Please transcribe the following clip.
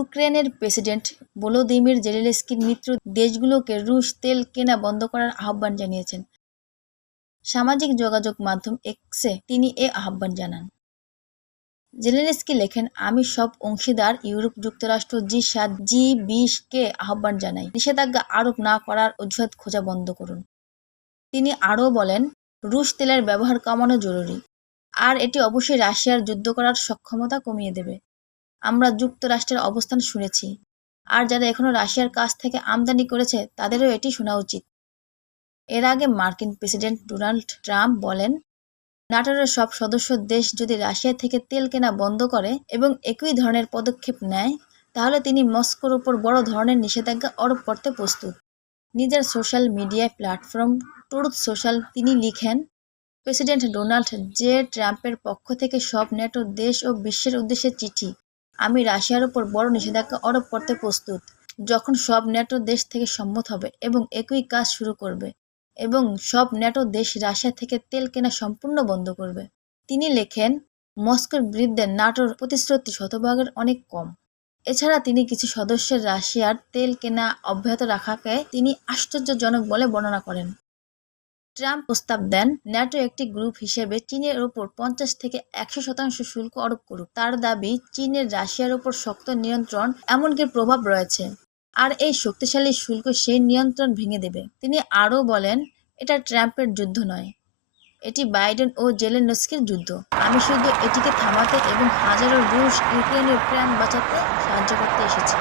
ইউক্রেনের president Volodymyr জেলেনস্কির মিত্র দেশগুলোকে রুশ তেল কেনা বন্ধ করার আহ্বান জানিয়েছেন। সামাজিক যোগাযোগ মাধ্যম এক্সে তিনি এ আহ্বান জানান। জেলেনস্কি লেখেন, আমি সব অংশীদার ইউরোপ, যুক্তরাষ্ট্র, জি7, জি20কে আহ্বান জানাই, নিষেধাজ্ঞা আরোপ না করার অজুহাত খোঁজা বন্ধ করুন। তিনি আরও বলেন, রুশ তেলের ব্যবহার কমানো জরুরি, আর এটি অবশ্যই রাশিয়ার যুদ্ধ করার সক্ষমতা কমিয়ে দেবে। আমরা যুক্তরাষ্ট্রের অবস্থান শুনেছি, আর যারা এখনও রাশিয়ার কাছ থেকে আমদানি করেছে তাদেরও এটি শোনা উচিত। এর আগে মার্কিন প্রেসিডেন্ট ডোনাল্ড ট্রাম্প বলেন, নাটোর সব সদস্য দেশ যদি রাশিয়া থেকে তেল কেনা বন্ধ করে এবং একই ধরনের পদক্ষেপ নেয়, তাহলে তিনি মস্কোর উপর বড় ধরনের নিষেধাজ্ঞা আরোপ করতে প্রস্তুত। নিজের social media platform truth social তিনি লিখেন, প্রেসিডেন্ট ডোনাল্ড জে ট্রাম্পের পক্ষ থেকে সব ন্যাটো দেশ ও বিশ্বের উদ্দেশ্যে চিঠি। আমি রাশিয়ার উপর বড় নিষেধাজ্ঞা আরোপ করতে প্রস্তুত, যখন সব ন্যাটো দেশ থেকে সম্মত হবে এবং একই কাজ শুরু করবে, এবং সব ন্যাটো দেশ রাশিয়া থেকে তেল কেনা সম্পূর্ণ বন্ধ করবে। তিনি লেখেন, মস্কোর বিরুদ্ধে নাটোর প্রতিশ্রুতি শতভাগের অনেক কম। এছাড়া তিনি কিছু সদস্যের রাশিয়ার তেল কেনা অব্যাহত রাখাকে তিনি আশ্চর্যজনক বলে বর্ণনা করেন। ট্রাম্প প্রস্তাব দেন, ন্যাটো একটি গ্রুপ হিসেবে চীনের ওপর 50 থেকে 100% শুল্ক আরোপ করুক। তার দাবি, চীনের রাশিয়ার ওপর শক্ত নিয়ন্ত্রণ, এমনকি প্রভাব রয়েছে, আর এই শক্তিশালী শুল্ক সেই নিয়ন্ত্রণ ভেঙে দেবে। তিনি আরও বলেন, এটা ট্রাম্পের যুদ্ধ নয়, এটি বাইডেন ও জেলেনস্কির যুদ্ধ। আমি শুধু এটিকে থামাতে এবং হাজারো রুশ ইউক্রেনের প্রাণ বাঁচাতে সাহায্য করতে এসেছি।